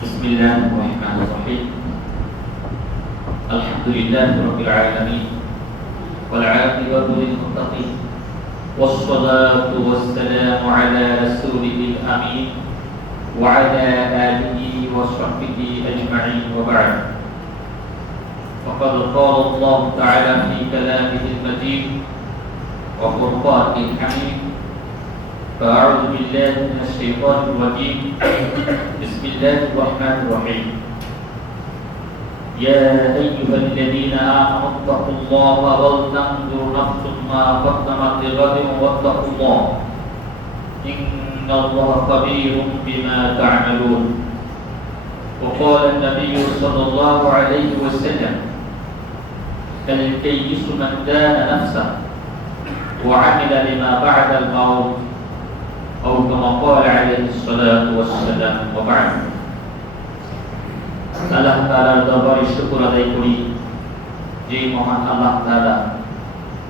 بسم الله الرحمن الرحيم الحمد لله رب العالمين والعاقبة للمتقين والصلاة والسلام على رسوله الأمين وعلى آله وصحبه أجمعين وبعد فقد قال الله تعالى في كلامه المجيد وفرقانه الحميد فأعوذ بالله من الشيطان الرجيم. بسم الله الرحمن الرحيم. يا أيها الذين آمنوا اتقوا الله ولتنظر نفس ما قدمت لغد واتقوا الله. إن الله خبير بما تعملون. وقال النبي صلى الله عليه وسلم الكيس من دان نفسه وعمل لما بعد الموت كما قال عليه الصلاة والسلام وبعد আল্লাহ তাআলার দরবারে শুকর আদায় করি যে মহান আল্লাহ তাআলা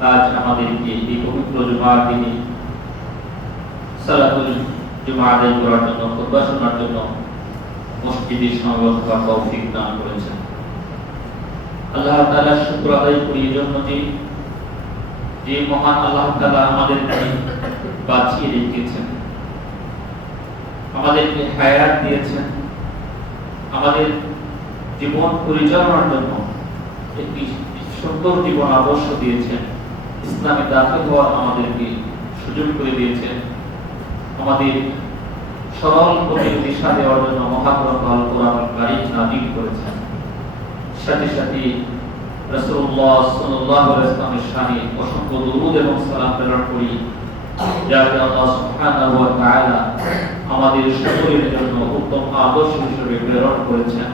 আজ আমাদেরকে এই পবিত্র জুমার দিনে সালাতুল জুমা আদায় করার জন্য খুতবা শোনার জন্য মসজিদে সমবেত হওয়ার তৌফিক দান করেছেন আল্লাহ তাআলা শুকর আদায় করি এই জন্য যে যে মহান আল্লাহ তাআলা আমাদেরকে বাঁচিয়ে রেখেছেন আমাদেরকে হায়াত দিয়েছেন। আমাদের জীবন পরিচালনার জন্য একটি সুন্দর জীবন আদর্শ দিয়েছেন। ইসলামে দাখিল হওয়ার আমাদেরকে সুযোগ করে দিয়েছেন। আমাদের সরল পথে দিশা দেওয়ার জন্য মহাগ্রন্থ কোরআন কারিম নাজিল করেছেন। সাথে সাথে রাসূলুল্লাহ সাল্লাল্লাহু আলাইহি ওয়াসাল্লামের অসংখ্য দরুদ এবং সালাম প্রেরণ করি। যাতে আল্লাহ সুবহানাহু আমাদের সকলের জন্য উত্তম আদর্শ হিসেবে প্রেরণ করেছেন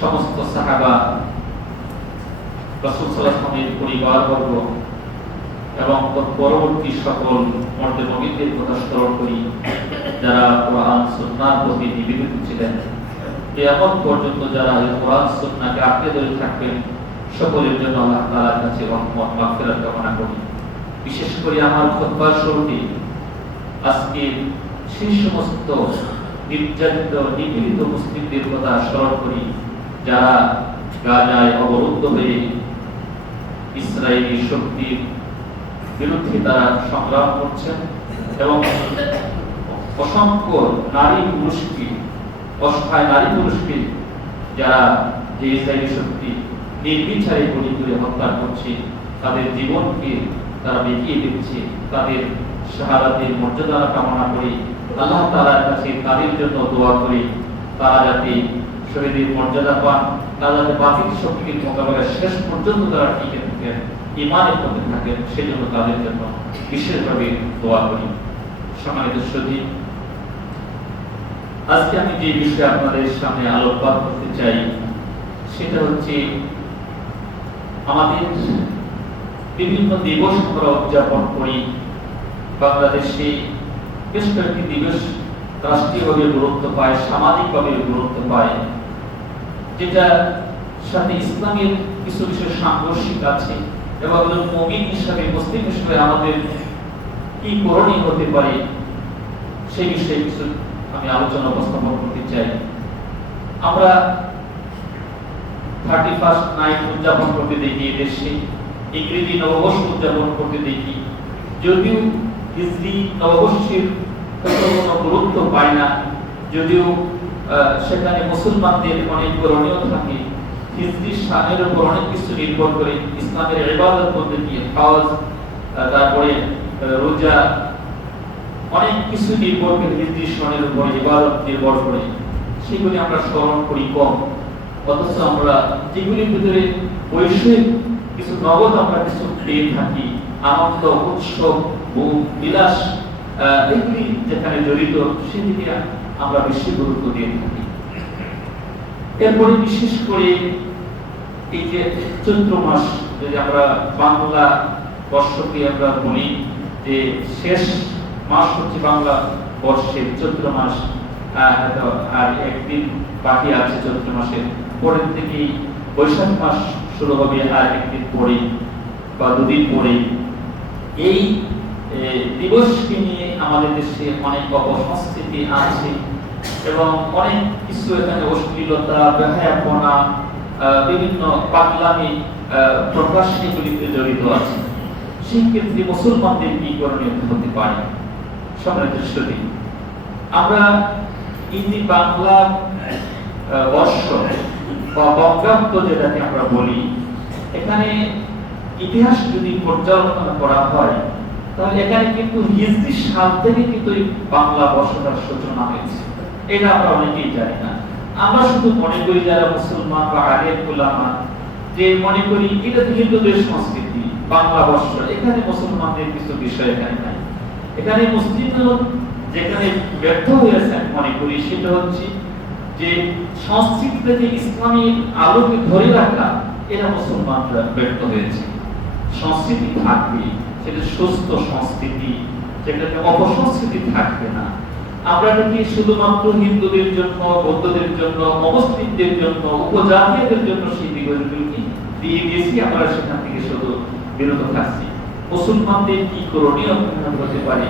সমস্ত সাহাবা পরিবারবর্গ এবং পরবর্তী সকল মর্যাদাবিদদের কথা স্মরণ করি, যারা কোরআন সুন্নাহর প্রতি নিবেদিত ছিলেন। কিয়ামত পর্যন্ত যারা কোরআন সুন্নাহকে ধরে থাকবেন, সকলের জন্য আল্লাহ কাছে রহমত কামনা করি। বিশেষ করে আমার খুতবার শুরুতে আজকে সেই সমস্ত নির্যাতিত, নিপীড়িত মুসলিমদের কথা স্মরণ করি, যারা গাজায় অবরুদ্ধ হয়ে ইসরায়েলি শক্তির বিরুদ্ধে তারা সংগ্রাম করছেন এবং অসংখ্য নারী পুরুষকে, অসহায় নারী পুরুষকে যারা যে ইসরায়েলি শক্তি নির্বিচারে গুলি করে হত্যা করছে, তাদের জীবনকে তারা বেঁকিয়ে দিচ্ছে তাদের শাহাদাতের মর্যাদা কামনা করি। আল্লাহ তাআলার কাছে তাদের জন্য দোয়া করি। তারা যাতে শহীদের মর্যাদা পান তারা যাতে শক্তির মোকাবেলায় শেষ পর্যন্ত তারা টিকে থাকেন ইমানের পথে থাকেন, সেজন্য তাদের জন্য বিশেষভাবে দোয়া করি। সম্মানিত আজকে আমি যে বিষয়ে আপনাদের সামনে আলোকপাত করতে চাই, সেটা হচ্ছে আমাদের বিভিন্ন দিবস আমরা উদযাপন করি। বাংলাদেশে বেশ কয়েকটি দিবস রাষ্ট্রীয়ভাবে গুরুত্ব পায়, সামাজিকভাবে গুরুত্ব পায়। যেটা সাথে ইসলামের কিছু কিছু সাংঘর্ষিক আছে এবং মমিন হিসাবে মুসলিম হিসাবে আমাদের কি করণীয় হতে পারে সেই বিষয়ে কিছু আমি আলোচনা উপস্থাপন করতে চাই। আমরা থার্টি ফার্স্ট নাইট উদযাপন করতে দেখি দেশে। ইংরেজি নববর্ষ উদযাপন করতে দেখি। যদিও হিজরি নববর্ষের কোনো গুরুত্ব পায় না, যদিও সেখানে মুসলমানদের অনেক করণীয় থাকে। হিজরি শানের উপর অনেক কিছু নির্ভর করে ইসলামের ইবাদত কি হজ তারপরে রোজা, অনেক কিছু নির্ভর করে হিজরি সনের উপর ইবাদত নির্ভর করে। সেগুলি আমরা স্মরণ করি কম। অথচ আমরা যেগুলির ভিতরে বৈষয়িক কিছু নগদ আমরা কিছু পেয়ে থাকি, আনন্দ, উৎসব ও বিলাস এগুলি যেখানে জড়িত, সেদিকে আমরা বেশি গুরুত্ব দিয়ে থাকি। এরপরে বিশেষ করে এই যে চৈত্র মাস, যদি আমরা বাংলা বর্ষকে আমরা বলি, যে শেষ মাস হচ্ছে বাংলা বর্ষের চৈত্র মাস আর একদিন বাকি আছে চৈত্র মাসের। পরের থেকেই বৈশাখ মাস শুরু হবে আর একদিন পরে বা দুদিন পরে এই দিবসকে নিয়ে আমাদের দেশে অনেক অপসংস্কৃতি আছে এবং অনেক কিছু এখানে অশ্লীলতা বেহায়াপনা বিভিন্ন পাগলামি আহ, প্রকাশ এগুলিতে জড়িত আছে। সেই ক্ষেত্রে মুসলমানদের কি করণীয় হতে পারে? সম্মানিত দৃষ্টি আমরা ইন্দি বাংলা বর্ষ বা বঙ্গাব্দ যেটাকে আমরা বলি, এখানে ইতিহাস যদি পর্যালোচনা করা হয়, তাহলে এখানে কিন্তু কিন্তু বাংলা সূচনা হয়েছে। এটা আমরা অনেকেই জানি না। আমরা শুধু মনে করি যারা মুসলমান বা যে মনে করি এটা হিন্দুদের সংস্কৃতি, বাংলা বর্ষ। এখানে মুসলমানদের কিছু বিষয় এখানে নাই। এখানে মুসলিমরা যেখানে ব্যর্থ হয়েছে মনে করি, সেটা হচ্ছে যে সংস্কৃতিতে যে ইসলামী আলোকে ধরে রাখা, এটা মুসলমানরা ব্যর্থ হয়েছে। সংস্কৃতি থাকবে, সেটা সুস্থ সংস্কৃতি যেটাতে অপসংস্কৃতি থাকবে না। আমরা নাকি শুধুমাত্র হিন্দুদের জন্য, বৌদ্ধদের জন্য অমুসলিমদের জন্য উপজাতীয়দের জন্য সেই দিগগুলোকে দিয়ে দিয়েছি, আমরা সেখান থেকে শুধু বিরত থাকছি। মুসলমানদের কি করণীয় হতে পারে?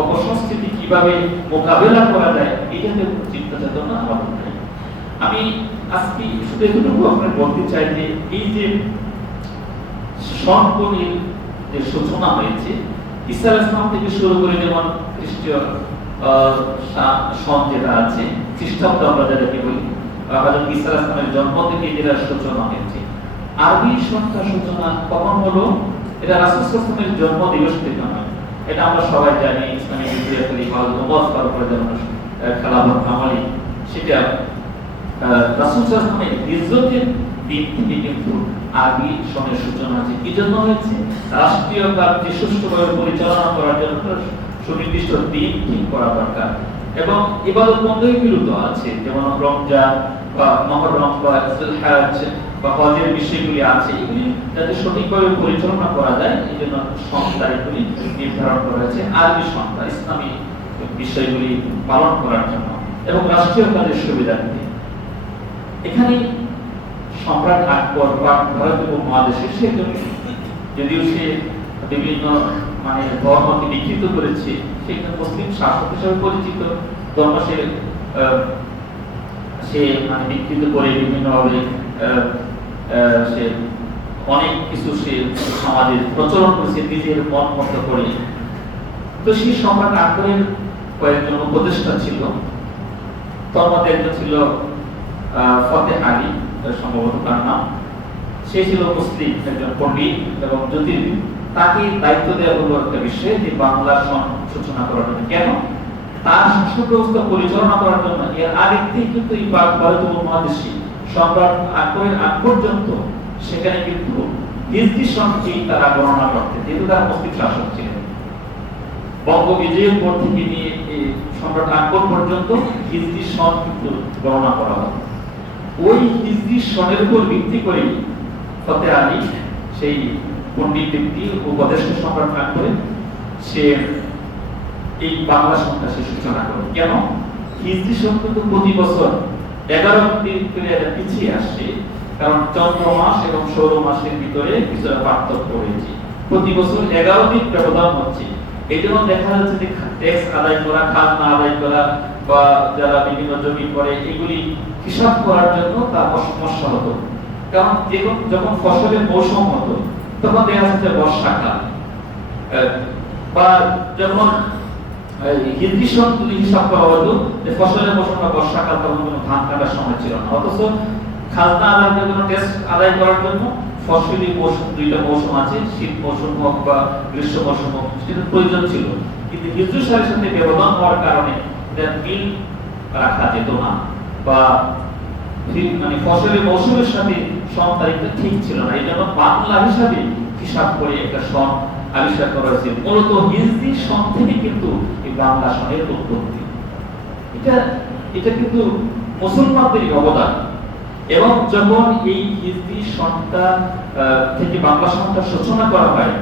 অপসংস্কৃতি কীভাবে মোকাবেলা করা যায়? এটাতে চিন্তা চেতনা আমাদের আমি আজকে শুধু এতটুকু আপনার বলতে চাই যে এই যে সনপনির যে সূচনা হয়েছে ঈসা আলাইহিস সালাম থেকে শুরু করে যেমন খ্রিস্টীয় সন যেটা আছে খ্রিস্টাব্দ আমরা যেটাকে বলি আহ, হযরত ঈসা আলাইহিস সালামের জন্ম থেকে যেটা সূচনা হয়েছে। আরবি সূচনা কখন হলো? এটা জন্ম দিবস থেকে নয় এটা আমরা সবাই জানি ইসলামী খেলাফত আমলে সেটা রাসূল আছে। পরিচালনা করা বিষয়গুলি আছে যাতে সঠিকভাবে পরিচালনা করা যায়, এই জন্য সন নির্ধারণ করা হয়েছে। আরবি সন্ধ্যা ইসলামী বিষয়গুলি পালন করার জন্য। এবং রাষ্ট্রীয় কাজের সুবিধার্থে এখানে সম্রাট আকবর বা ভারত উপমহাদেশে সে যদিও সে বিভিন্ন মানে ধর্মকে বিকৃত করেছে, সে একজন মুসলিম শাসক হিসেবে পরিচিত। ধর্ম সে সে মানে বিকৃত করে বিভিন্নভাবে সে অনেক কিছু সে সমাজে প্রচলন করেছে, নিজের মন মতো করে। তো সেই সম্রাট আকবরের কয়েকজন উপদেষ্টা ছিল। তার মধ্যে একজন ছিল ফতেহ আলী সম্ভবত তার নাম। সে ছিল মুসলিম, একজন পণ্ডিত এবং জ্যোতির্বিদ। তাকে দায়িত্ব দেওয়া হলো একটা বিষয়ে যে বাংলা সূচনা করার জন্য। কেন? তার শাসন ব্যবস্থা পরিচালনা করার জন্য এর আগে থেকে কিন্তু এই ভারত উপমহাদেশে সম্রাট আকবরের আগ পর্যন্ত সেখানে কিন্তু হিজরি সনকেই তারা গণনা করতেন, যেহেতু তারা মুসলিম শাসক ছিলেন। বঙ্গ বিজয়ের পর থেকে নিয়ে সম্রাট আকবর পর্যন্ত হিজরি সন কিন্তু গণনা করা হয় ওই হিজরি সনের উপর ভিত্তি করে ফতে আলী সেই পণ্ডিত ব্যক্তি উপদেষ্টা সম্রাট আকবরে সে এই বাংলা সংখ্যা সে সূচনা করে। কেন? হিজরি সন প্রতি বছর এগারো দিন করে এটা পিছিয়ে আসছে কারণ চন্দ্র মাস এবং সৌর মাসের ভিতরে কিছু পার্থক্য রয়েছে। প্রতি বছর এগারো দিন ব্যবধান হচ্ছে। এই জন্য দেখা যাচ্ছে যে ট্যাক্স আদায় করা, খাজনা আদায় করা বা যারা বিভিন্ন জমি করে এগুলি হিসাব করার জন্য তার সমস্যা হতো। কারণ যখন ফসলের মৌসুম হতো, তখন দেখা যাচ্ছে বর্ষাকাল। বা যখন হিসাব করা হতো যে ফসলের বর্ষাকাল, তখন কোনো ধান কাটার সময় ছিল না। অথচ খাজনা জন্য টেস্ট আদায় করার জন্য ফসলি মৌসুম, দুইটা মৌসুম আছে, শীত মৌসুম হোক বা গ্রীষ্ম মৌসুম হোক, সেটা প্রয়োজন ছিল। কিন্তু হিন্দু সালের সাথে ব্যবধান হওয়ার কারণে রাখা যেত না বা মানে ফসলের মৌসুমের সাথে সন তারিখটা ঠিক ছিল না। এই জন্য বাংলা হিসাবে হিসাব করে একটা সন আবিষ্কার করা হয়েছে। মূলত সন থেকে কিন্তু এই বাংলা সনের উৎপত্তি। এটা এটা কিন্তু মুসলমানদেরই অবদান। এবং যখন এই হিজরি সনটা থেকে বাংলা সনটা সূচনা করা হয়,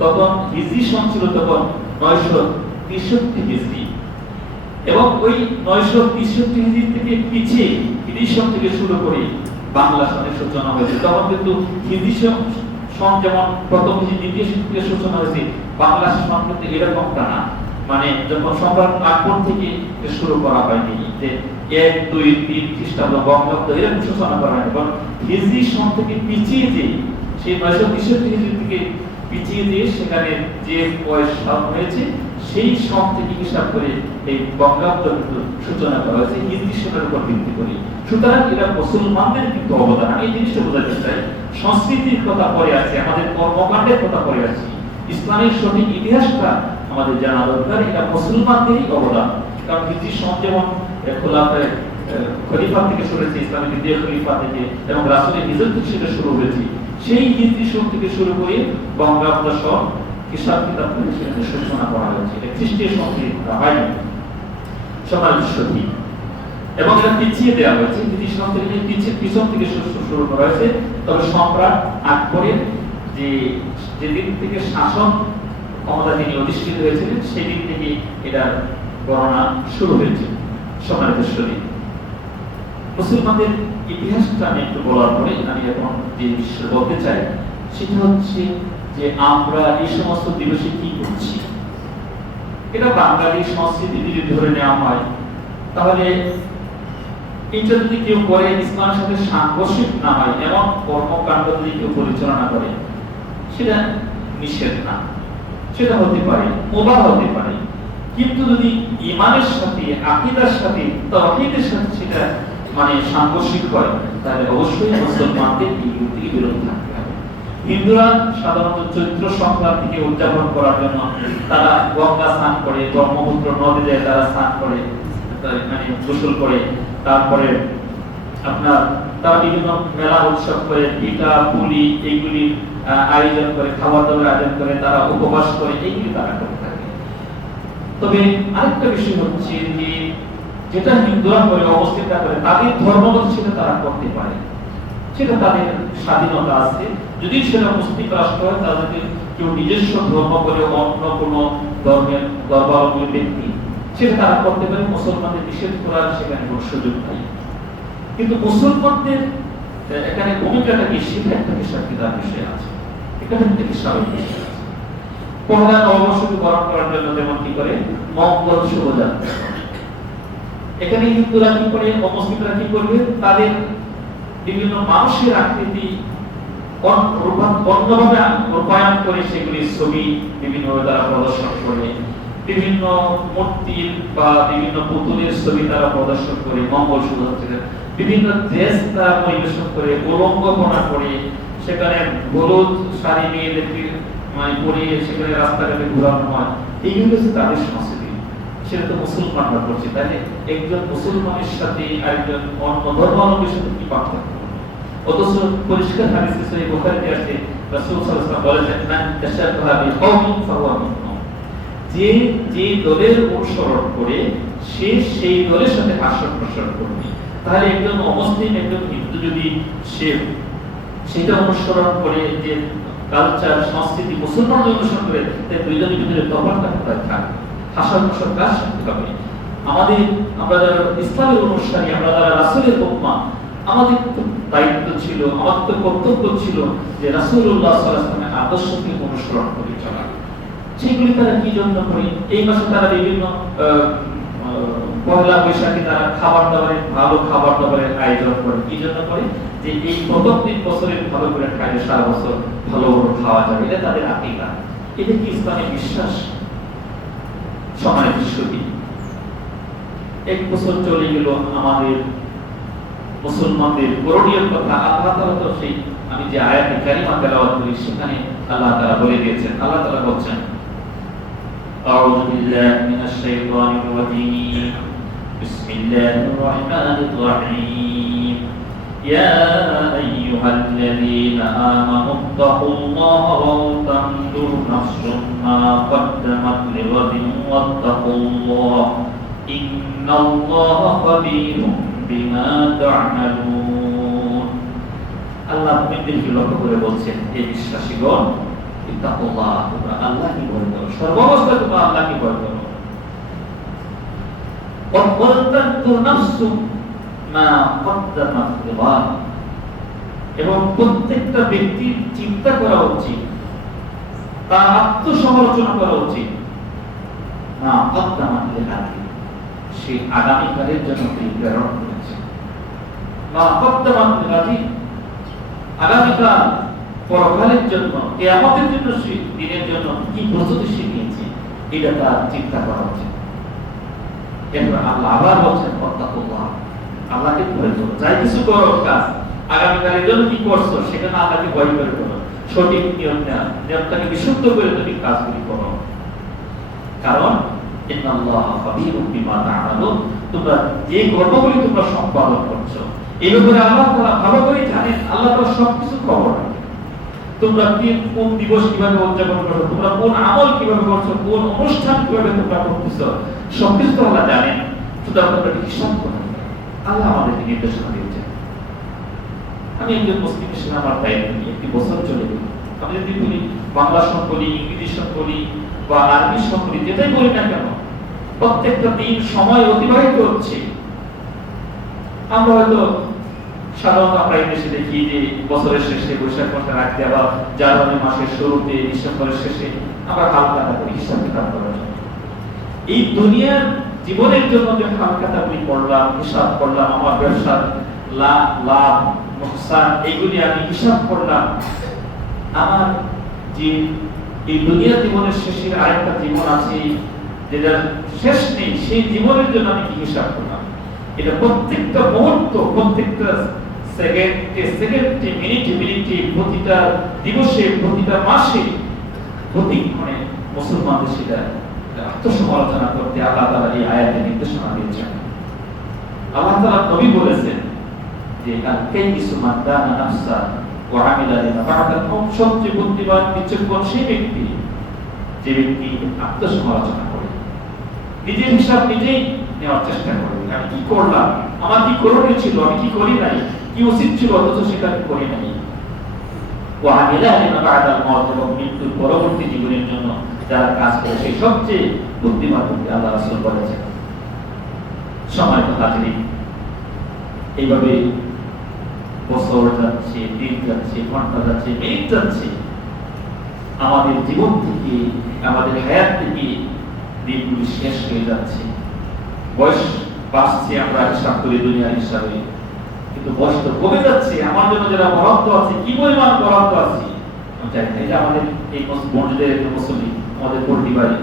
তখন হিজরি সন ছিল তখন নয়শো তেষট্টি এবং ওই নয়শো তেষট্টি হিজরি থেকে পিছিয়ে হিজরি সন থেকে শুরু করে বাংলা সনের সূচনা হয়েছে। তখন কিন্তু সন সন যেমন প্রথম হিজরি দ্বিতীয় থেকে সূচনা হয়েছে, বাংলা সন কিন্তু এরকমটা না। মানে যখন সম্রাট আকবর থেকে শুরু করা হয়নি যে এক, দুই, তিন খ্রিস্টাব্দ বঙ্গাব্দ, এরকম সূচনা করা হয়নি। কারণ হিজি সন থেকে পিছিয়ে যে সেই নয়শো তেষট্টি থেকে পিছিয়ে দিয়ে সেখানে যে বয়স সাল হয়েছে, সেই সন থেকে হিসাব করে এই বঙ্গাব্দ কিন্তু সূচনা করা হয়েছে। হিজরি সনের উপর ভিত্তি করে সুতরাং এটা মুসলমানদের কিন্তু অবদান। আমি এই জিনিসটা বোঝাতে চাই। সংস্কৃতির কথা পরে আছে আমাদের কর্মকাণ্ডের কথা পরে আছে ইসলামের সঠিক ইতিহাসটা আমাদের জানা দরকার। এটা মুসলমানদেরই অবদান। কারণ হিজরি সন যেমন খোলাফে খলিফা থেকে শুরু হয়েছে, ইসলামের দ্বিতীয় খলিফা থেকে এবং রাসুলের হিজরত থেকে শুরু হয়েছে সেই হিজরি সন থেকে শুরু করে বঙ্গাব্দ সন হিসাব কিতাব করে সেখানে সূচনা করা হয়েছে। এটা খ্রিস্টীয় থেকে করা হয়নি সমাজ সঠিক এবং এটা পিছিয়ে দেওয়া হয়েছে। হিজরি সন পিছিয়ে পিছন থেকে শুরু করা হয়েছে, তবে সম্রাট আকবরের যে যেদিন থেকে শাসন ক্ষমতা তিনি অধিষ্ঠিত হয়েছিলেন সেদিন থেকে এটার গণনা শুরু হয়েছে। সম্মানিত শরীর মুসলমানদের ইতিহাসটা আমি একটু বলার পরে আমি এখন যে বিষয় বলতে চাই, সেটা হচ্ছে যে আমরা এই সমস্ত দিবসে কি করছি? এটা বাঙালি সংস্কৃতি যদি ধরে নেওয়া হয়, তাহলে এটা যদি কেউ করে, ইসলামের সাথে সাংঘর্ষিক না হয়, এবং কর্মকাণ্ড যদি কেউ পরিচালনা করে, সেটা নিষেধ না। সেটা হতে পারে, মোবাহ হতে পারে। কিন্তু যদি ইমানের সাথে, আকীদার সাথে, তাওহীদের সাথে সেটা মানে সাংঘর্ষিক হয় তাহলে অবশ্যই মুসলমানদের এগুলো থেকে বিরত থাকতে হবে। হিন্দুরা সাধারণত চৈত্র সংক্রান্তিকে উদযাপন করার জন্য তারা গঙ্গা স্নান করে, ব্রহ্মপুত্র নদীতে তারা স্নান করে মানে গোসল করে, তারপরে আপনার তারা বিভিন্ন মেলা উৎসব করে, পিঠা, পুলি এইগুলি আয়োজন করে খাবার দাবার আয়োজন করে, তারা উপবাস করে, এইগুলি তারা করে থাকে। তবে আরেকটা বিষয় হচ্ছে যে যেটা হিন্দুরা করে অবস্থিত করে, তাদের ধর্মগত সেটা তারা করতে পারে। সেটা তাদের স্বাধীনতা আছে। যদি সেটা মুসলিম রাষ্ট্র হয় তাদেরকে কেউ নিজস্ব ধর্ম করে, অন্য কোন ধর্মের ধর্মাবলম্বী ব্যক্তি, সেটা তারা করতে পারে। মুসলমানদের নিষেধ করার সেখানে কোনো সুযোগ নাই। কিন্তু মুসলমানদের এখানে ভূমিকাটা কি? সেটা একটা বিষয় আছে। এখানে একটা হিসাবের বিষয় আছে। পহেলা করার জন্য যেমন কি করে? মঙ্গল শোভাযাত্রা। এখানে হিন্দুরা কি করে অমুসলিমরা কি করবে তাদের বিভিন্ন মানুষের আকৃতি অন্যভাবে রূপায়ণ করে ছবি তারা প্রদর্শন করে। বিভিন্ন মূর্তির বা বিভিন্ন পুতুলের ছবি তারা প্রদর্শন করে, মঙ্গল বিভিন্ন তারা পরিবেশন করে করে সেখানে হলুদ শাড়ি মেয়েদেরকে মানে পরিয়ে সেখানে রাস্তাঘাটে ঘোরানো হয়। এইগুলো হচ্ছে তাদের সংস্কৃতি। সেটা তো মুসলমানরা করছে তাহলে একজন মুসলমানের সাথে আরেকজন অন্য ধর্মাবলম্বীর সাথে কি পার্থক্য? অথচ পরিষ্কার বুখারীতে আছে, রাসূল সাল্লাল্লাহু আলাইহি ওয়াসাল্লাম বলেছেন যে যে দলের অনুসরণ করে, সে সেই দলের সাথে করবে। তাহলে একজন অমুসলিম, একজন হিন্দু যদি সে, সেটা অনুসরণ করে যে কালচার সংস্কৃতি মুসলমান অনুসরণ করে তাই দুইজনের ভিতরে কোথায় থাকবে? মুসার কাজ শিখতে হবে আমাদের আমরা যারা ইসলামের আমরা যারা রাসূলের আমাদের দায়িত্ব ছিল তো কর্তব্য ছিল যে আদর্শকে অনুসরণ করে চলা। সেগুলি তারা কি জন্য করে? এই মাসে তারা বিভিন্ন পয়লা বৈশাখে তারা খাবার দাবারের ভালো খাবার দাবারের আয়োজন করে। কি জন্য করে? যে এই বছরের ভালো করে খাইলে সারা বছর ভালো খাওয়া যাবে এটা তাদের আকিকা এটা কি ইসলামের বিশ্বাস? সময় বিশ্বটি এক বছর চলে গেল আমাদের মুসলমানদের করণীয় কথা আল্লাহ তাআলা তো সেই আমি যে আয়াতে কারিমা তেলাওয়াত করি সেখানে আল্লাহ তাআলা বলে দিয়েছেন আল্লাহ তাআলা বলছেন أعوذ بالله من الشيطان الرجيم بسم الله الرحمن الرحيم يا أيها الذين آمنوا اتقوا الله ولتنظر نفس ما قدمت لغد واتقوا الله إن الله خبير بما تعملون আল্লাহ মুমিনদেরকে লক্ষ্য করে বলছেন হে বিশ্বাসীগণ ইত্তাকুল্লাহ তোমরা আল্লাহকে ভয় করো সর্বাবস্থায় তোমরা আল্লাহকে ভয় করো وَلْتَنْظُرْ نَفْسٌ مَا قَدَّمَتْ لِغَدٍ এবং প্রত্যেকটা ব্যক্তির চিন্তা করা উচিত, তার আত্মসমালোচনা করা উচিত। সে আগামীকালের জন্য প্রেরণ করেছে। আগামীকাল জন্য জন্য কি এটা তার চিন্তা করা উচিত। আল্লাহ আবার বলছেন আল্লাহকে ভয় করো যাই কিছু করো কাজ, আগামীকালের জন্য কি করছ সেখানে আল্লাহকে ভয় করে করো সঠিক নিয়ম নেওয়া নিয়মটাকে বিশুদ্ধ করে তুমি কাজগুলি করো। কারণ তোমরা যে কর্মগুলি তোমরা সম্পাদন করছ, এই ব্যাপারে আল্লাহ তাআলা ভালো করে জানেন। আল্লাহ সবকিছু খবর তোমরা কোন দিবস কীভাবে উদযাপন করছ, তোমরা কোন আমল কীভাবে করছ, কোন অনুষ্ঠান কীভাবে তোমরা করতেছো, সবকিছু তো আল্লাহ জানেন। সুতরাং তোমরা কি করো আল্লাহ আমাদেরকে নির্দেশনা দিয়েছেন। আমি একজন মুসলিম হিসেবে আমার দায়িত্ব নিয়ে একটি বছর চলে গেল। আমি যদি বলি বাংলা সং বলি, ইংরেজি সং বলি, বা আরবি সং বলি, যেটাই বলি না কেন, প্রত্যেকটা দিন সময় অতিবাহিত হচ্ছে। আমরা হয়তো সাধারণত আমরা দেশে দেখি যে বছরের শেষে বৈশাখ মাসে রাখতে, আবার জানুয়ারি মাসের শুরুতে, ডিসেম্বরের শেষে আমরা হালকাতা করি হিসাব কিতাব করার এই দুনিয়ার জীবনের জন্য যে হালকাতাগুলি করলাম হিসাব করলাম আমার ব্যবসার লাভ, নোকসান আমি হিসাব করলাম। আমার যে এই দুনিয়া জীবনের শেষের আরেকটা জীবন আছে যেটা শেষ নেই, সেই জীবনের জন্য আমি কি হিসাব করলাম? এটা প্রত্যেকটা মুহূর্ত, প্রত্যেকটা সেকেন্ডে সেকেন্ডে মিনিটে মিনিটে প্রতিটা দিবসে, প্রতিটা মাসে প্রতিক্ষণে মুসলমানদের সেটা আত্মসমালোচনা করতে আল্লাহ তাআলা এই আয়াতে নির্দেশনা দিয়েছেন। আল্লাহ তাআলা নবী বলেছেন যে কাইসু মান দানা নাফসা ওয়া আমিলা বা'দাল সবচেয়ে বুদ্ধিমান, বিচক্ষণ সেই ব্যক্তি যে ব্যক্তি আত্মসমালোচনা করে। নিজের হিসাব নিজেই নেওয়ার চেষ্টা করে। আমি কি করলাম? আমার কি করণীয় ছিল? আমি কি করি নাই? কি উচিত ছিল? অথচ সেটা আমি করি নাই। ওয়া আমিলা এবং মৃত্যুর পরবর্তী জীবনের জন্য যারা কাজ করে সেই সবচেয়ে বুদ্ধিমান ব্যক্তি আল্লাহ রাসূল বলেছেন। সম্মানিত হাজিরিন, এইভাবে বছর যাচ্ছে, দিন যাচ্ছে, ঘণ্টা যাচ্ছে, মিনিট যাচ্ছে, আমাদের জীবন থেকে, আমাদের হায়াত থেকে দিনগুলি শেষ হয়ে যাচ্ছে। বয়স বাড়ছে, আমরা হিসাব করি দুনিয়ার হিসাবে। কিন্তু বয়স তো কমে যাচ্ছে, আমার জন্য যারা বরাদ্দ আছে, কি পরিমাণ বরাদ্দ আছে? আমি জানি না আমাদের এই একটা মুসলিম আমাদের বাড়ি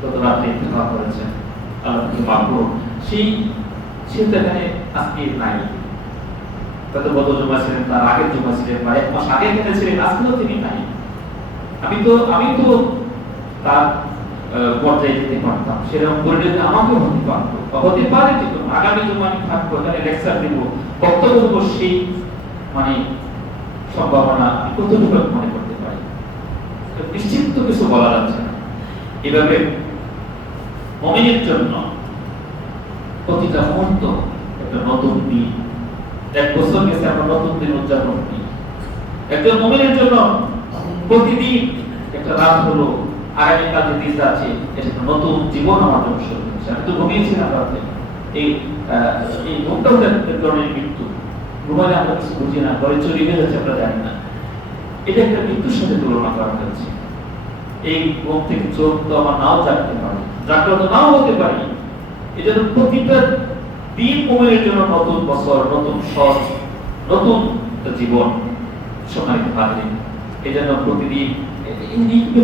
গত রাত্রে ইন্তেকাল করেছেন আল্লাহ তাকে মাফ করুন সেই সে তো এখানে আজকে নাই। হয়তো গত জমা ছিলেন, তার আগের জমা ছিলেন, বা এক মাস আগে এখানে ছিলেন, আজকেও তিনি নাই। আমি তো আমি তো তার পর্যায়ে যেতে পারতাম। সেরকম পরিণতি আমাকেও হতে পারতো হতে পারে কিন্তু আগামী জমা আমি থাকব এখানে লেকচার দেব। বক্তব্য দেবো সেই মানে সম্ভাবনা আমি কতটুকু মনে করতে পারি? নিশ্চিত তো কিছু বলা যাচ্ছে না। এভাবে মমিনের জন্য প্রতিটা মুহূর্ত একটা নতুন দিন। এক বছর গেছে, আমরা নতুন দিন উদযাপন করি। একজন মমিনের জন্য প্রতিদিন একটা রাত হলো আগামীকাল যে দিন আছে একটা নতুন জীবন আমার জন্য শুরু হচ্ছে আমি তো ঘুমিয়েছিলাম রাতে। এই এই ঘুমটা হচ্ছে এক মৃত্যু। ঘুমালে আমরা কিছু বুঝি না, ঘরে চুরি হয়ে যাচ্ছে, আমরা জানি না। এটা একটা মৃত্যুর সাথে তুলনা করা হয়েছে। এই ঘুম থেকে চোখ তো আমার নাও জাগতে পারে জাগতে তো নাও হতে পারি। এই জন্য প্রতিটা দিন মোমের জন্য নতুন বছর, নতুন সৎ নতুন জীবন সম্মানিত ভাবলেন এই জন্য প্রতিদিন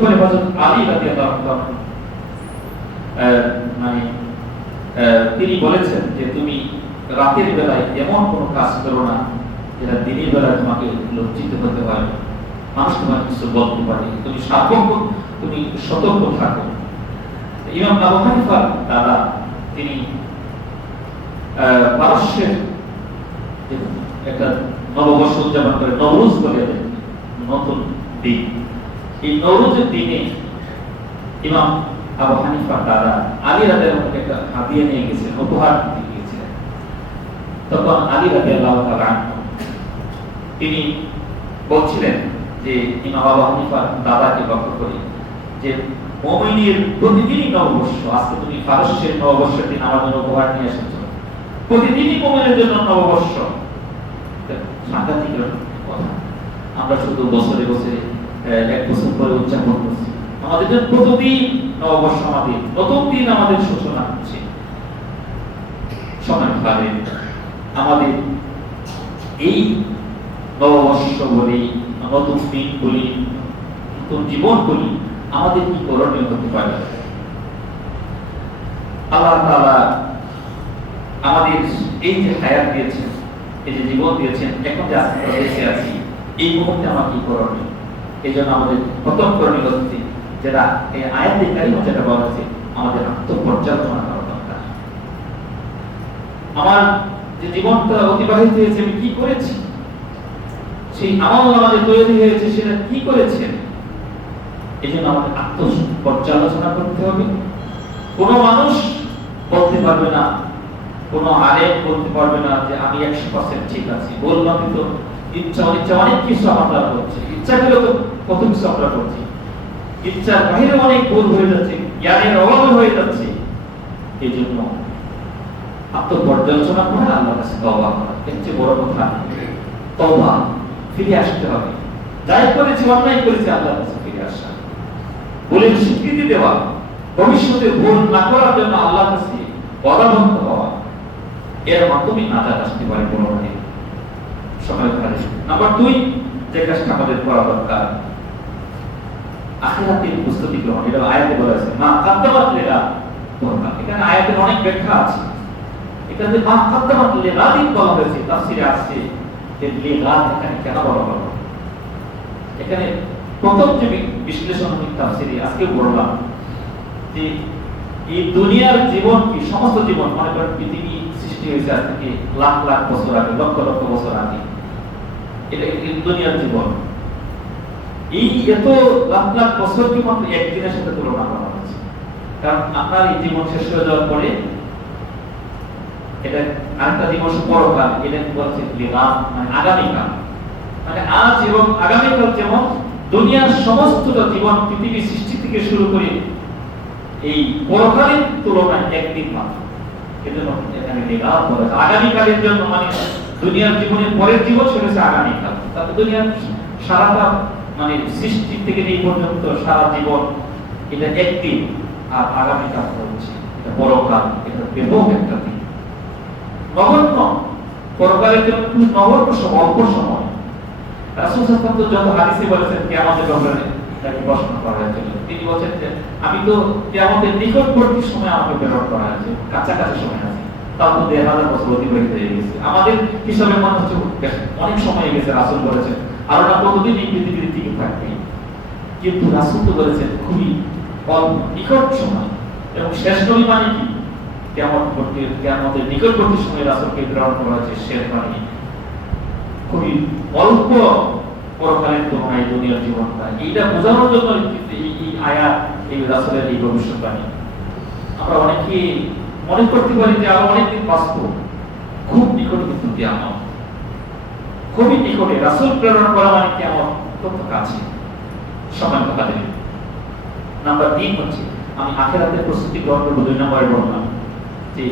হযরত আলী রাদিয়াল্লাহু আনহু। মানে তিনি বলেছেন যে তুমি রাতের বেলায় এমন কোনো কাজ করো না যেটা দিনের বেলায় তোমাকে লজ্জিত হতে হয় মানুষ তোমাকে কিছু বলতে পারে। তুমি সাবক তুমি সতর্ক থাকো। ইমাম আবু হানিফার দাদা, তিনি পারস্যের একটা নববর্ষ উদযাপন করে নবরুজ বলে নতুন দিন। এই নবরুজের দিনে ইমাম আবু হানিফার দাদা আলী একটা নিয়ে গেছেন উপহার তখন আলী আল্লাহ তিনি বলছিলেন যে ইমাম আবু হানিফার দাদাকে লক্ষ্য করে যে মমিনের প্রতিদিনই নববর্ষ, আজকে তুমি পারস্যের নববর্ষের দিন আমার জন্য উপহার নিয়ে এসেছ? প্রতিদিনই মমিনের জন্য নববর্ষ। সাংঘাতিক কথা। আমরা শুধু বছরে বছরে এক বছর পরে উদযাপন করছি। আমাদের জন্য প্রতিদিন নববর্ষ আমাদের নতুন দিন আমাদের সূচনা হচ্ছে। সময় ভাবে আমাদের এই নববর্ষ বলি নতুন দিন বলি নতুন জীবন বলি আমাদের কি করণীয় হতে পারে? আল্লাহ তাআলা আমাদের এই যে হায়াত দিয়েছেন, এই যে জীবন দিয়েছেন, এখন যে আমরা আছি, এই মুহূর্তে আমার কি করণীয় এই জন্য আমাদের প্রথম করণীয় হচ্ছে যেটা এই আয়াতে কারিমা যেটা বলা হয়েছে, আমাদের আত্মপর্যালোচনা করা দরকার। আমার যে জীবনটা অতিবাহিত হয়েছে, আমি কি করেছি? সেই আমল আমাদের তৈরি হয়েছে, সেটা কি করেছেন? এই জন্য আমাদের আত্মপর্যালোচনা করতে হবে। কোন মানুষ বলতে পারবে না, কোন বলতে পারবে না যে আমি একশো পার্সেন্ট ঠিক আছি। বললাম ইচ্ছা, অনিচ্ছা অনেক কিছু আমার হচ্ছে ইচ্ছা তো কত কিছু আমরা করছি ইচ্ছার বাইরে অনেক ভুল হয়ে যাচ্ছে, জ্ঞানের অভাবে হয়ে যাচ্ছে। এই জন্য আত্মপর্যালোচনা করে আল্লাহর কাছে এর চেয়ে বড় কথা তওবা ফিরে আসতে হবে। যাই করেছি, অন্যায় করেছি, আল্লাহর কাছে বলে স্বীকৃতি দেওয়া, ভবিষ্যতে ভুল না করার জন্য আল্লাহর কাছে পদাবদ্ধ হওয়া, এর মাধ্যমে নাজাত আসতে পারে নাম্বার দুই, যে কাজটা আমাদের করা দরকার। আখিরাতের প্রস্তুতি গ্রহণ, এটা আয়াতে বলা আছে, মা কাদ্দামাত লেলা দরকার এখানে আয়াতের অনেক ব্যাখ্যা আছে। এখানে মা কাদ্দামাত লেলা দিন বলা হয়েছে, তাফসিরে আছে যে লেলা এখানে কেন বলা হলো? এখানে প্রথম যে বিশ্লেষণ আমি তাফসিরে আজকে বললাম যে এই দুনিয়ার জীবন কি, সমস্ত জীবন, মনে করেন পৃথিবী সৃষ্টি হয়েছে আজ থেকে লাখ লাখ বছর আগে, লক্ষ লক্ষ বছর আগে। এটা দুনিয়ার জীবন। এই এত লাখ লাখ বছর কি মাত্র একদিনের সাথে তুলনা করা হচ্ছে কারণ আপনার এই জীবন শেষ হয়ে যাওয়ার পরে এটা আরেকটা জীবন পরকাল, এটা কি বলছে? মানে আগামীকাল। মানে আজ এবং আগামীকাল যেমন দুনিয়ার সমস্তটা জীবন পৃথিবী সৃষ্টি থেকে শুরু করে এই পরকালীন তুলনায় একদিন মাত্র। এজন্য এখানে লিগাম বলা। আগামীকালের জন্য মানে দুনিয়ার জীবনের পরের জীবন সেটা হচ্ছে আগামীকাল। তাতে দুনিয়ার সারাটা মানে সৃষ্টি থেকে এই পর্যন্ত সারা জীবন এটা একদিন আর আগামীকাল হচ্ছে। এটা পরকাল, এটা ব্যাপক একটা দিন। নগণ্য। পরকালের জন্য নগণ্য অল্প সময়। রাসূল হাদিসে বলেছেন ব্যাপারে তাকে প্রশ্ন করা তিনি যে, আমি তো নিকটবর্তী সময় আমাকে প্রেরণ করা কাছাকাছি সময় আছে। তাও তো দেড় হাজার বছর অতিবাহিত হয়ে গেছে। আমাদের হিসাবে মনে হচ্ছে অনেক সময় গেছে, রাসূল বলেছেন, আর না কতদিন এই পৃথিবীর টিকে থাকবে কিন্তু রাসূল তো বলেছেন, খুবই অল্প, নিকট সময়। এবং শেষ মানে কি? কেমন কেমতের নিকটবর্তী সময় রাসুলকে প্রেরণ করা হয়েছে, শেষ মানে? খুবই অল্প পরকালের তুলনায় দুনিয়ার এইটা বোঝানোর জন্য এই এই এই রাসূলের এই ভবিষ্যৎবাণী আমরা অনেকে মনে করতে পারি যে আরও অনেকদিন বাঁচবো খুব নিকট কিন্তু খুবই নিকটে। রাসূল প্রেরণ করা মানে কিয়ামত অত্যন্ত কাছে। সময় দেবে নাম্বার তিন হচ্ছে, আমি আখেরাতের প্রস্তুতি গ্রহণ করব, দুই নম্বরে বললাম যে,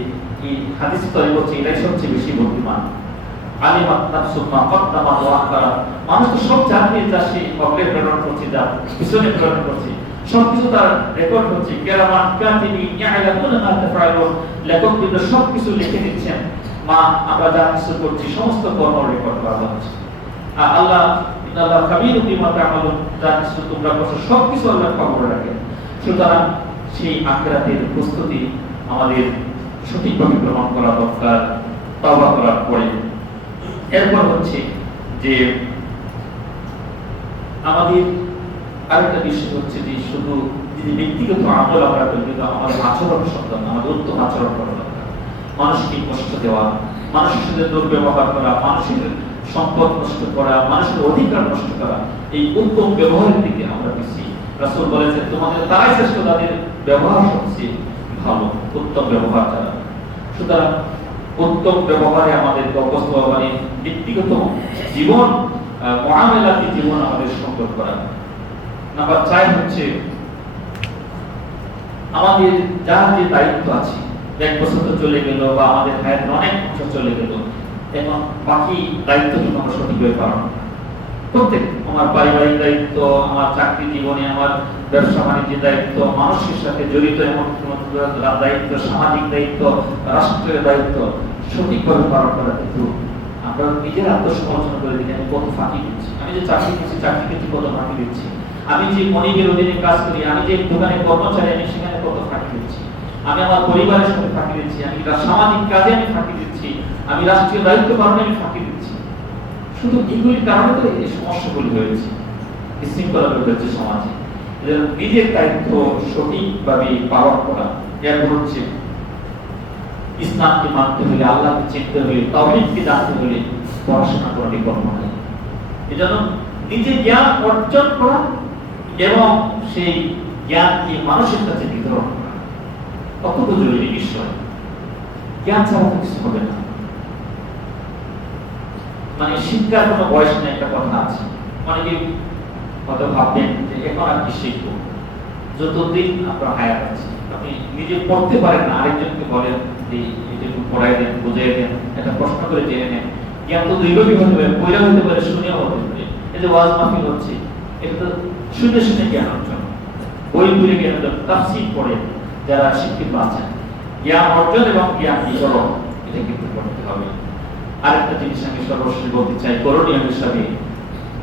এই হাদিস তৈরি করছে এটাই সবচেয়ে বেশি বুদ্ধিমান। মানুষ তো সব অগ্রে প্রেরণ করছে যা পিছনে প্রেরণ করছে। সবকিছু তার রেকর্ড হচ্ছে ইয়ালামুনা মা লেখক লিখে দিচ্ছেন। মা, আমরা যা কিছু করছি, সমস্ত কর্ম রেকর্ড করা হচ্ছে। আর আল্লাহ খাবীরু বিমা যা কিছু তোমরা করছ আল্লাহ খবর সুতরাং সেই আখিরাতের প্রস্তুতি আমাদের সঠিকভাবে গ্রহণ করা দরকার, তওবা করার পরে। এরপর হচ্ছে যে আমাদের আরেকটা বিষয় হচ্ছে যে শুধু যে ব্যক্তিগত আমল আমরা করি, কিন্তু আমাদের আচরণ সন্তান আমাদের উত্তম আচরণ করা দরকার। মানুষকে কষ্ট দেওয়া মানুষের সাথে দুর্ব্যবহার করা মানুষের সম্পদ নষ্ট করা মানুষের অধিকার নষ্ট করা, এই উত্তম ব্যবহারের দিকে আমরা বেশি। রাসূল বলেছেন তোমাদের তারাই শ্রেষ্ঠ, তাদের ব্যবহার সবচেয়ে ভালো, উত্তম ব্যবহার যারা সুতরাং উত্তম ব্যবহারে আমাদের অভ্যস্ত মানে ব্যক্তিগত জীবন মহামেলাতে জীবন আমাদের সুন্দর করা নাম্বার চার হচ্ছে, আমাদের যা যে দায়িত্ব আছে, এক বছর তো চলে গেল বা আমাদের হায়ার অনেক বছর চলে গেল, এবং বাকি দায়িত্বগুলো আমরা সঠিকভাবে পালন করি। প্রত্যেক আমার পারিবারিক দায়িত্ব, আমার চাকরি জীবনে, আমার ব্যবসা বাণিজ্যের দায়িত্ব, মানুষের সাথে জড়িত এমন দায়িত্ব, সামাজিক দায়িত্ব রাষ্ট্রের দায়িত্ব, সঠিকভাবে পালন করা কিন্তু আমরা নিজের আত্মসমালোচনা করে দিই আমি কত ফাঁকি দিচ্ছি। আমি যে চাকরি করছি চাকরি ক্ষেত্রে কত ফাঁকি দিচ্ছি। আমি যে মনিবের অধীনে কাজ করি, আমি যে দোকানে কর্মচারী, আমি সেখানে কত ফাঁকি দিচ্ছি। আমি আমার পরিবারের সাথে ফাঁকি দিচ্ছি, আমি সামাজিক কাজে আমি ফাঁকি দিচ্ছি, আমি রাষ্ট্রীয় দায়িত্ব পালনে আমি ফাঁকি দিচ্ছি। শুধু এইগুলির কারণে তো এই সমস্যাগুলি হয়েছে বিশৃঙ্খলা হয়েছে সমাজে। নিজের দায়িত্ব সঠিকভাবে পালন করা এরপর হচ্ছে ইসলামকে মানতে হলে, আল্লাহকে চিনতে হলে তাওহীদকে জানতে হলে পড়াশোনা করা নেই এজন্য নিজে জ্ঞান অর্জন করা এবং সেই জ্ঞানকে মানুষের কাছে বিতরণ করা অত্যন্ত জরুরি বিষয়। জ্ঞান ছাড়া কিছু হবে না। মানে শিক্ষার কোনো বয়স নেই, একটা কথা আছে। অনেকে হয়তো ভাববেন যে এখন কি শিখব। যতদিন আপনার হায়াত আছে, আপনি নিজে পড়তে পারেন না, আরেকজনকে বলেন যে এটা পড়াই দেন, বুঝাই দেন, একটা প্রশ্ন করে জেনে নেন। জ্ঞান তো দীর্ঘবি হতে পারে বইরা হতে পারে, শুনেও হতে পারে। এই যে ওয়াজ মাহফিল হচ্ছে, এটা তো শুনে শুনে জ্ঞান অর্জন বই পড়ে জ্ঞান অর্জন তাফসীর পড়ে, যারা শিক্ষিত আছেন, জ্ঞান অর্জন এবং জ্ঞান বিতরণ, এটা কিন্তু করতে হবে। আরেকটা জিনিস আমি সর্বশেষ বলতে চাই, করণীয় হিসাবে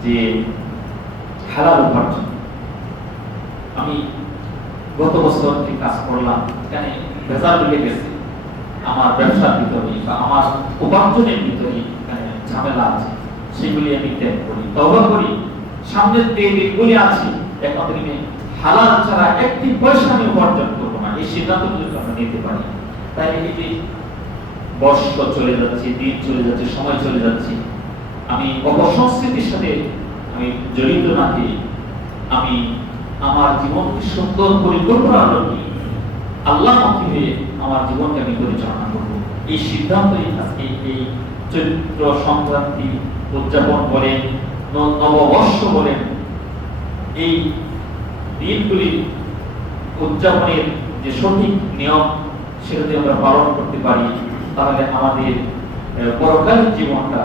যে হালাল উপার্জন। আমি গত বছর যে কাজ করলাম, এখানে ভেজাল লেগে গেছে। আমার ব্যবসার ভিতরে বা আমার উপার্জনের ভিতরে এখানে ঝামেলা আছে। সেগুলি আমি ত্যাগ করি তবা করি। সামনের যে দিনগুলি আছে থেকে হালাল ছাড়া একটি পয়সা আমি উপার্জন করব না। এই সিদ্ধান্তগুলি আমরা নিতে পারি। তাই এই যে বর্ষ চলে যাচ্ছে, দিন চলে যাচ্ছে, সময় চলে যাচ্ছে। আমি অপসংস্কৃতির সাথে আমি জড়িত না আমি আমার জীবনকে সুন্দর পরিকল্পনা আল্লাহ আমার জীবনকে আমি পরিচালনা এই সিদ্ধান্তই আজকে এই চৈত্র সংক্রান্তি উদযাপন বলেন, ন- নববর্ষ বলেন, এই দিনগুলি উদযাপনের যে সঠিক নিয়ম সেটা যদি আমরা পালন করতে পারি। তাহলে আমাদের পরকালীন জীবনটা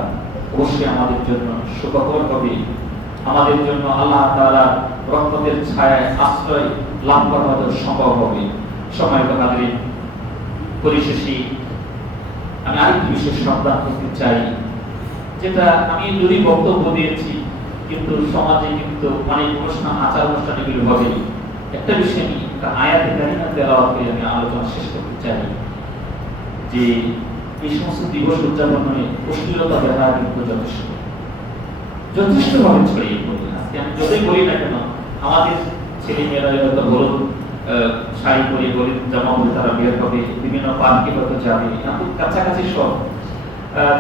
অবশ্যই আমাদের জন্য সুখকর হবে। আমাদের জন্য আল্লাহ তাআলা রহমতের ছায়ায় আশ্রয় লাভ করা সম্ভব হবে। সময় কাদের পরিশেষে আমি আরেকটি বিশেষ সাবধান করতে চাই, যেটা আমি যদি বক্তব্য দিয়েছি, কিন্তু সমাজে কিন্তু অনেক অনুষ্ঠান আচার অনুষ্ঠান হবে। একটা বিষয় আমি একটা আয়াতে কারিমা তেলাওয়াত করে আমি আলোচনা শেষ করতে চাই। যে এই সমস্ত দিবস উদযাপনে অশ্লীলতা ব্যবহার কিন্তু যথেষ্ট। ছড়িয়ে আজকে আমি যতই বলি না কেন, আমাদের হলুদ শাড়ি পরে হলুদ জামা পরে তারা বের হবে, বিভিন্ন পার্কে হয়তো যাবে আমাদের কাছাকাছি সব।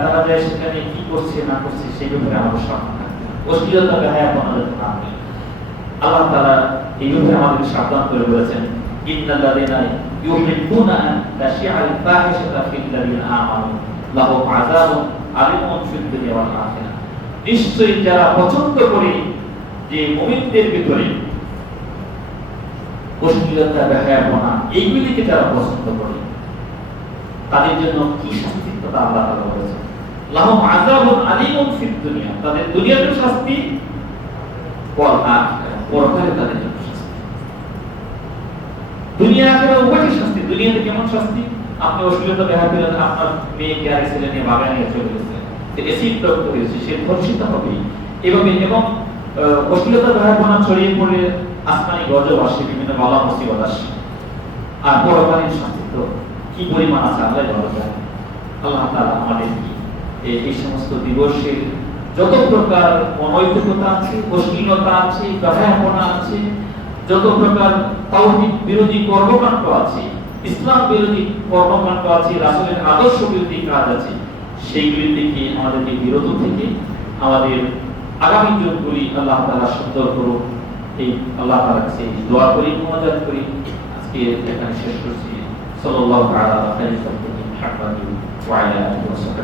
তারা যায় সেখানে কি করছে, না করছে, সেই ব্যাপারে আমাদের সাবধান থাকতে। অশ্লীলতা না হবে আল্লাহ তাআলা এই ব্যাপারে আমাদের সাবধান করে বলেছেন, ইন্নাল্লাযীনা আখিরাহ নিশ্চয়ই যারা পছন্দ করে যে ভিতরে অশ্লীলতা এইগুলিকে যারা পছন্দ করে, তাদের জন্য কি শাস্তি কথা আল্লাহ তাআলা বলেছেন? লাহুম আযাবুন ফিদ দুনিয়া। তাদের দুনিয়াতে শাস্তি তাদের জন্য। দুনিয়া আখিরা উভয়ই শাস্তি। দুনিয়াতে কেমন শাস্তি? আপনি অশ্লীলতা ব্যবহার করলেন আপনার মেয়েকে আর ছেলে নিয়ে বাগানে চলে গেছে। এসিড প্রয়োগ হয়েছে সে ধর্ষিত হবে। এভাবে এবং আহ, অশ্লীলতা ব্যবহার ছড়িয়ে পড়ে আসমানি গজব আসে বিভিন্ন বালা মুসিবত আসে। আর পরকালীন শাস্তি তো কি পরিমাণ আছে আল্লাহ ভালো জানে। আল্লাহ তাআলা আমাদের এই সমস্ত দিবসের যত প্রকার অনৈতিকতা আছে অশ্লীলতা আছে ব্যবহারপনা আছে যত প্রকার তাওহীদ বিরোধী কর্মকাণ্ড আছে, ইসলাম বিরোধী কর্মকাণ্ড আছে, রাসূলের আদর্শ বিরোধী কাজ আছে সেইগুলি থেকে আমাদেরকে বিরত থেকে আমাদের আগামী যুগগুলি আল্লাহ তাআলা সুন্দর করুন এই আল্লাহ তাআলার কাছে দোয়া করি, মোনাজাত করি। আজকে এখানে শেষ করছি। সাল্লাল্লাহু তাআলা আলাইহি ওয়া সাল্লাম ওয়া আলা আলিহি ওয়া সাহবিহি।